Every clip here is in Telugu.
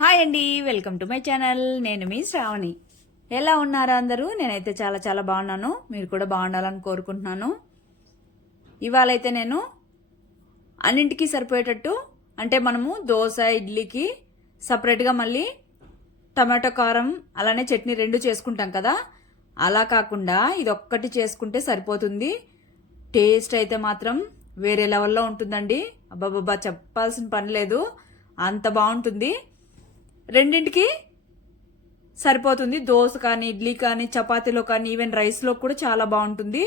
హాయ్ అండి, వెల్కమ్ టు మై ఛానల్. నేను మీ శ్రావణి. ఎలా ఉన్నారా అందరూ? నేనైతే చాలా చాలా బాగున్నాను. మీరు కూడా బాగుండాలని కోరుకుంటున్నాను. ఇవాళ అయితే నేను అన్నింటికి సరిపోయేటట్టు, అంటే మనము దోశ ఇడ్లీకి సపరేట్గా మళ్ళీ టమాటో కారం అలానే చట్నీ రెండు చేసుకుంటాం కదా, అలా కాకుండా ఇది ఒక్కటి చేసుకుంటే సరిపోతుంది. టేస్ట్ అయితే మాత్రం వేరే లెవెల్లో ఉంటుందండి. అబ్బాబ్బా, చెప్పాల్సిన పని లేదు, అంత బాగుంటుంది. రెండింటికి సరిపోతుంది. దోశ కానీ ఇడ్లీ కానీ చపాతీలో కానీ ఈవెన్ రైస్లో కూడా చాలా బాగుంటుంది.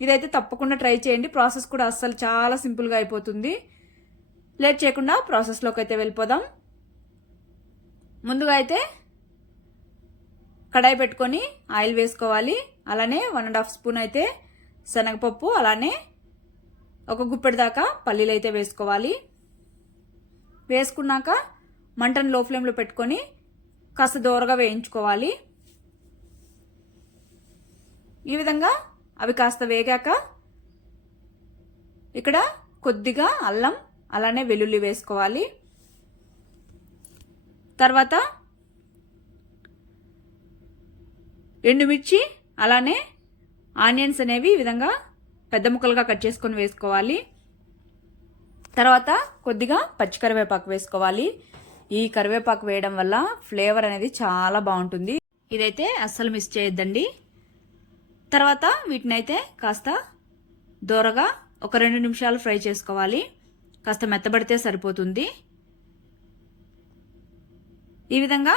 ఇదైతే తప్పకుండా ట్రై చేయండి. ప్రాసెస్ కూడా అస్సలు చాలా సింపుల్గా అయిపోతుంది. లేట్ చేయకుండా ప్రాసెస్లోకి అయితే వెళ్ళిపోదాం. ముందుగా అయితే కడాయి పెట్టుకొని ఆయిల్ వేసుకోవాలి. అలానే 1.5 స్పూన్ అయితే శనగపప్పు, అలానే ఒక గుప్పెడు దాకా పల్లీలు అయితే వేసుకోవాలి. వేసుకున్నాక మంటను లో ఫ్లేమ్లో పెట్టుకొని కాస్త దూరగా వేయించుకోవాలి. ఈ విధంగా అవి కాస్త వేగాక ఇక్కడ కొద్దిగా అల్లం అలానే వెల్లుల్లి వేసుకోవాలి. తర్వాత ఎండుమిర్చి అలానే ఆనియన్స్ అనేవి ఈ విధంగా పెద్ద ముక్కలుగా కట్ చేసుకొని వేసుకోవాలి. తర్వాత కొద్దిగా పచ్చికరివేపాకు వేసుకోవాలి. ఈ కరివేపాకు వేయడం వల్ల ఫ్లేవర్ అనేది చాలా బాగుంటుంది. ఇదైతే అస్సలు మిస్ చేయొద్దండి. తర్వాత వీటిని అయితే కాస్త దూరగా ఒక 2 నిమిషాలు ఫ్రై చేసుకోవాలి. కాస్త మెత్తబడితే సరిపోతుంది. ఈ విధంగా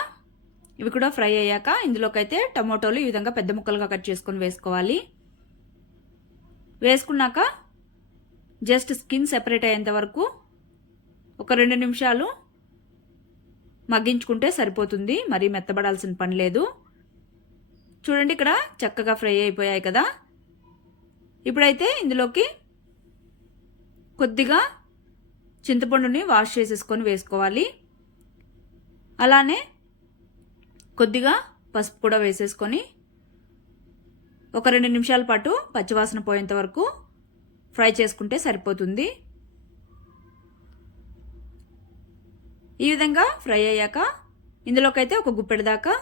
ఇవి కూడా ఫ్రై అయ్యాక ఇందులోకైతే టమోటోలు ఈ విధంగా పెద్ద ముక్కలుగా కట్ చేసుకొని వేసుకోవాలి. వేసుకున్నాక జస్ట్ స్కిన్ సెపరేట్ అయ్యేంత వరకు ఒక 2 నిమిషాలు మగ్గించుకుంటే సరిపోతుంది. మరీ మెత్తబడాల్సిన పని లేదు. చూడండి, ఇక్కడ చక్కగా ఫ్రై అయిపోయాయి కదా. ఇప్పుడైతే ఇందులోకి కొద్దిగా చింతపండుని వాష్ చేసేసుకొని వేసుకోవాలి. అలానే కొద్దిగా పసుపు కూడా వేసేసుకొని ఒక 2 నిమిషాల పాటు పచ్చివాసన పోయేంత వరకు ఫ్రై చేసుకుంటే సరిపోతుంది. ఈ విధంగా ఫ్రై అయ్యాక ఇందులోకైతే ఒక గుప్పెడు దాకా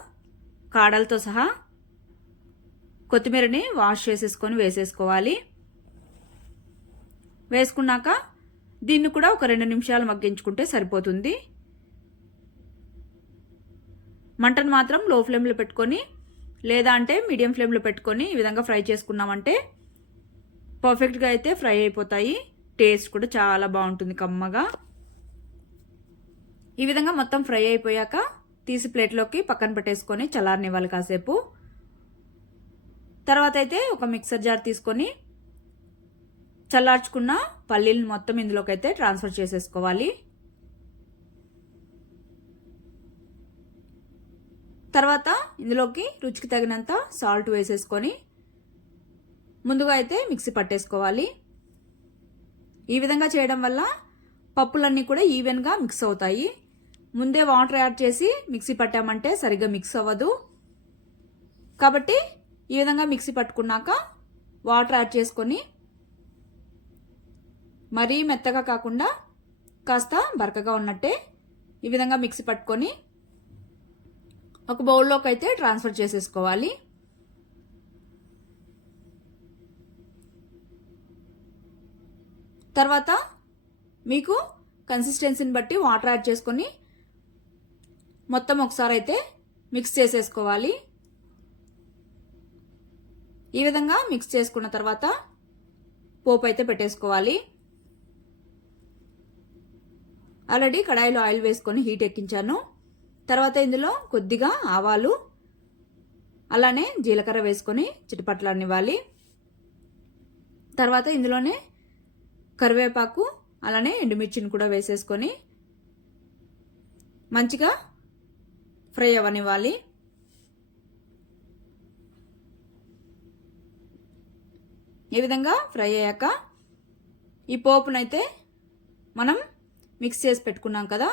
కాడలతో సహా కొత్తిమీరని వాష్ చేసేసుకొని వేసేసుకోవాలి. వేసుకున్నాక దీన్ని కూడా ఒక 2 నిమిషాలు మగ్గించుకుంటే సరిపోతుంది. మంటను మాత్రం లో ఫ్లేమ్లో పెట్టుకొని లేదా అంటే మీడియం ఫ్లేమ్లో పెట్టుకొని ఈ విధంగా ఫ్రై చేసుకున్నామంటే పర్ఫెక్ట్గా అయితే ఫ్రై అయిపోతాయి. టేస్ట్ కూడా చాలా బాగుంటుంది, కమ్మగా. ఈ విధంగా మొత్తం ఫ్రై అయిపోయాక తీసి ప్లేట్లోకి పక్కన పెట్టేసుకొని చల్లారనివ్వాలి కాసేపు. తర్వాత అయితే ఒక మిక్సర్ జార్ తీసుకొని చల్లార్చుకున్న పల్లీలను మొత్తం ఇందులోకి అయితే ట్రాన్స్ఫర్ చేసేసుకోవాలి. తర్వాత ఇందులోకి రుచికి తగినంత సాల్ట్ వేసేసుకొని ముందుగా అయితే మిక్సీ పట్టేసుకోవాలి. ఈ విధంగా చేయడం వల్ల పప్పులన్నీ కూడా ఈవెన్గా మిక్స్ అవుతాయి. ముందే వాటర్ యాడ్ చేసి మిక్సీ పట్టామంటే సరిగ్గా మిక్స్ అవ్వదు. కాబట్టి ఈ విధంగా మిక్సీ పట్టుకున్నాక వాటర్ యాడ్ చేసుకొని మరీ మెత్తగా కాకుండా కాస్త బరకగా ఉన్నట్టే ఈ విధంగా మిక్సీ పట్టుకొని ఒక బౌల్లోకి అయితే ట్రాన్స్ఫర్ చేసేసుకోవాలి. తర్వాత మీకు కన్సిస్టెన్సీని బట్టి వాటర్ యాడ్ చేసుకొని మొత్తం ఒకసారి అయితే మిక్స్ చేసేసుకోవాలి. ఈ విధంగా మిక్స్ చేసుకున్న తర్వాత పోపు అయితే పెట్టేసుకోవాలి. ఆల్రెడీ కడాయిలో ఆయిల్ వేసుకొని హీట్ ఎక్కించాను. తర్వాత ఇందులో కొద్దిగా ఆవాలు అలానే జీలకర్ర వేసుకొని చిటపట్లానివ్వాలి. తర్వాత ఇందులోనే కరివేపాకు అలానే ఎండుమిర్చిని కూడా వేసేసుకొని మంచిగా ఫ్రై అవ్వనివ్వాలి. ఈ విధంగా ఫ్రై అయ్యాక ఈ పోపునైతే మనం మిక్స్ చేసి పెట్టుకున్నాం కదా,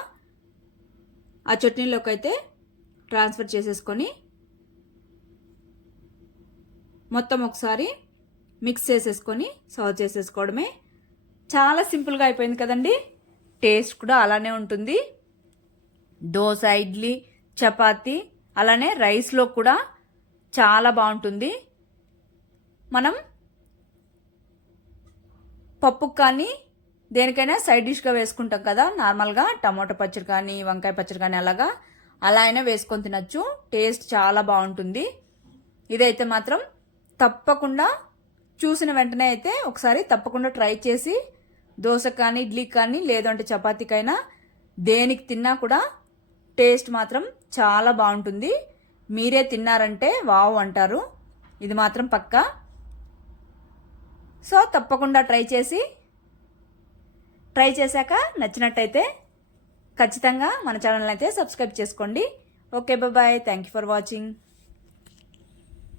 ఆ చట్నీలోకి అయితే ట్రాన్స్ఫర్ చేసేసుకొని మొత్తం ఒకసారి మిక్స్ చేసేసుకొని సర్వ్ చేసేసుకోవడమే. చాలా సింపుల్గా అయిపోయింది కదండి. టేస్ట్ కూడా అలానే ఉంటుంది. దోశ, ఇడ్లీ, చపాతి అలానే రైస్లో కూడా చాలా బాగుంటుంది. మనం పప్పుకు కానీ దేనికైనా సైడ్ డిష్గా వేసుకుంటాం కదా, నార్మల్గా టమాటో పచ్చడి కానీ వంకాయ పచ్చడి కానీ అలా అయినా వేసుకొని తినచ్చు. టేస్ట్ చాలా బాగుంటుంది. ఇదైతే మాత్రం తప్పకుండా చూసిన వెంటనే అయితే ఒకసారి తప్పకుండా ట్రై చేసి దోశ కానీ ఇడ్లీ కానీ లేదంటే చపాతీకైనా దేనికి తిన్నా కూడా టేస్ట్ మాత్రం చాలా బాగుంటుంది. మీరే తిన్నారంటే వావ్ అంటారు. ఇది మాత్రం పక్కా. సో తప్పకుండా ట్రై చేశాక నచ్చినట్టయితే ఖచ్చితంగా మన ఛానల్ అయితే సబ్స్క్రైబ్ చేసుకోండి. Okay bye, thank you for watching.